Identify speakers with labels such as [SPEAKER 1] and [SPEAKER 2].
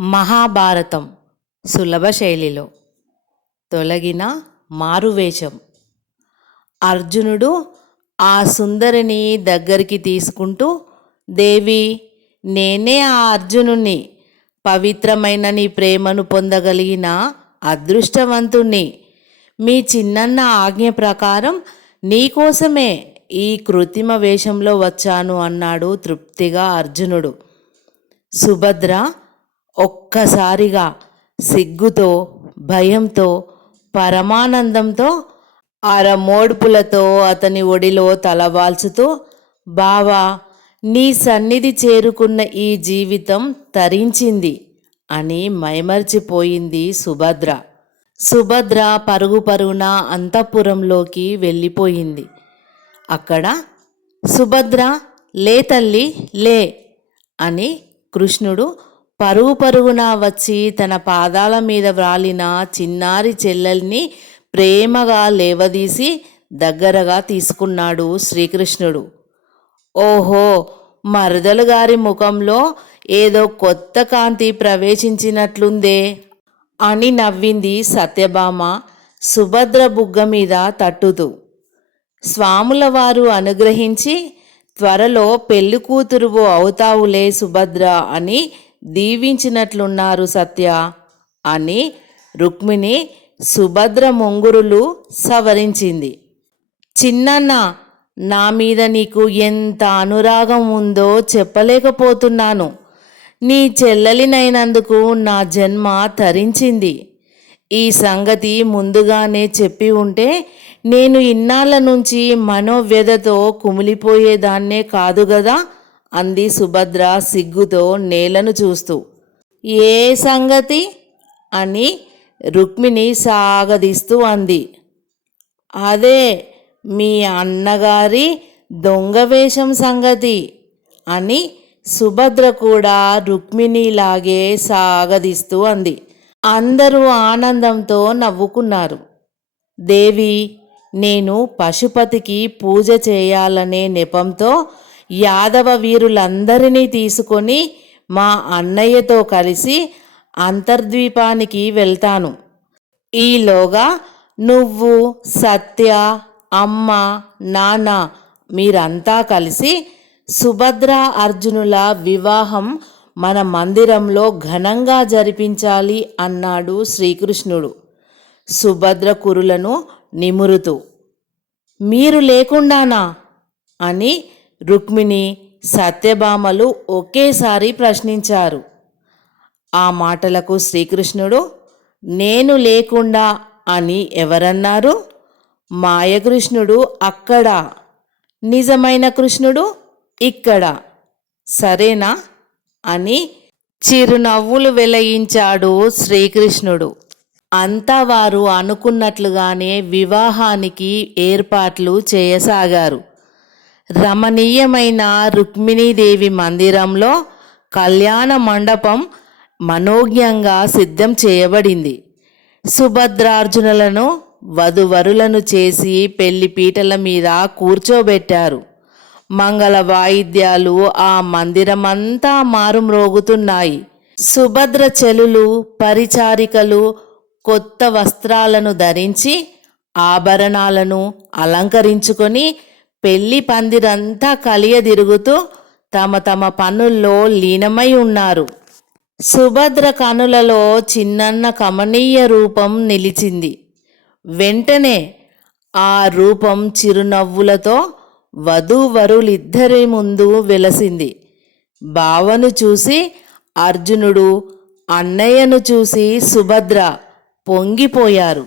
[SPEAKER 1] మహాభారతం సులభ శైలిలో. తొలగిన మారువేషం. అర్జునుడు ఆ సుందరిని దగ్గరికి తీసుకుంటూ దేవి నేనే ఆ అర్జునుని పవిత్రమైన నీ ప్రేమను పొందగలిగిన అదృష్టవంతుణ్ణి. మీ చిన్నన్న ఆజ్ఞ ప్రకారం నీకోసమే ఈ కృత్రిమ వేషంలో వచ్చాను అన్నాడు తృప్తిగా అర్జునుడు. సుభద్ర ఒక్కసారిగా సిగ్గుతో భయంతో పరమానందంతో అరమోడ్పులతో అతని ఒడిలో తలవాల్చుతూ బావా నీ సన్నిధి చేరుకున్న ఈ జీవితం తరించింది అని మైమర్చిపోయింది సుభద్ర. సుభద్ర పరుగు పరుగున అంతఃపురంలోకి వెళ్ళిపోయింది. అక్కడ సుభద్ర లే తల్లి లే అని కృష్ణుడు పరుగు పరుగున వచ్చి తన పాదాల మీద వ్రాలిన చిన్నారి చెల్లెల్ని ప్రేమగా లేవదీసి దగ్గరగా తీసుకున్నాడు శ్రీకృష్ణుడు. ఓహో! మరదలు గారి ముఖంలో ఏదో కొత్త కాంతి ప్రవేశించినట్లుందే అని నవ్వింది సత్యభామ సుభద్ర బుగ్గ మీద తట్టుతూ. స్వాముల వారు అనుగ్రహించి త్వరలో పెళ్ళి కూతురువు అవుతావులే సుభద్ర అని దీవించినట్లున్నారు సత్య అని రుక్మిణి సుభద్ర ముంగురులు సవరించింది. చిన్నన్న నా మీద నీకు ఎంత అనురాగం ఉందో చెప్పలేకపోతున్నాను. నీ చెల్లెలినైనందుకు నా జన్మ తరించింది. ఈ సంగతి ముందుగానే చెప్పి ఉంటే నేను ఇన్నాళ్ళ నుంచి మనోవ్యధతో కుమిలిపోయేదాన్నే కాదు గదా? అంది సుభద్ర సిగ్గుతో నేలను చూస్తూ. ఏ సంగతి అని రుక్మిణి సాగదీస్తూ అంది. అదే మీ అన్నగారి దొంగ వేషం సంగతి అని సుభద్ర కూడా రుక్మిణిలాగే సాగదీస్తూ అంది. అందరూ ఆనందంతో నవ్వుకున్నారు. దేవి నేను పశుపతికి పూజ చేయాలనే నెపంతో యాదవ వీరులందరినీ తీసుకొని మా అన్నయ్యతో కలిసి అంతర్ద్వీపానికి వెళ్తాను. ఈలోగా నువ్వు సత్య అమ్మ నాన్న మీరంతా కలిసి సుభద్ర అర్జునుల వివాహం మన మందిరంలో ఘనంగా జరిపించాలి అన్నాడు శ్రీకృష్ణుడు. సుభద్ర కురులను నిమురుతూ మీరు లేకుండానా? అని రుక్మిణి సత్యభామలు ఒకేసారి ప్రశ్నించారు. ఆ మాటలకు శ్రీకృష్ణుడు నేను లేకుండా అని ఎవరన్నారు? మాయకృష్ణుడు అక్కడ నిజమైన కృష్ణుడు ఇక్కడ సరేనా అని చిరునవ్వులు వెలయించాడు శ్రీకృష్ణుడు. అంతా వారు అనుకున్నట్లుగానే వివాహానికి ఏర్పాట్లు చేయసాగారు. రమణీయమైన రుక్మిణీదేవి మందిరంలో కళ్యాణ మండపం మనోజ్ఞంగా సిద్ధం చేయబడింది. సుభద్రార్జునులను వధువరులను చేసి పెళ్ళి పీటల మీద కూర్చోబెట్టారు. మంగళ వాయిద్యాలు ఆ మందిరమంతా మారుమ్రోగుతున్నాయి. సుభద్ర చెలులు పరిచారికలు కొత్త వస్త్రాలను ధరించి ఆభరణాలను అలంకరించుకొని పెళ్ళి పందిరంతా కలియదిరుగుతూ తమ తమ పనుల్లో లీనమై ఉన్నారు. సుభద్ర కనులలో చిన్నన్న కమనీయ రూపం నిలిచింది. వెంటనే ఆ రూపం చిరునవ్వులతో వధూవరులిద్దరి ముందు వెలసింది. బావను చూసి అర్జునుడు అన్నయ్యను చూసి సుభద్ర పొంగిపోయారు.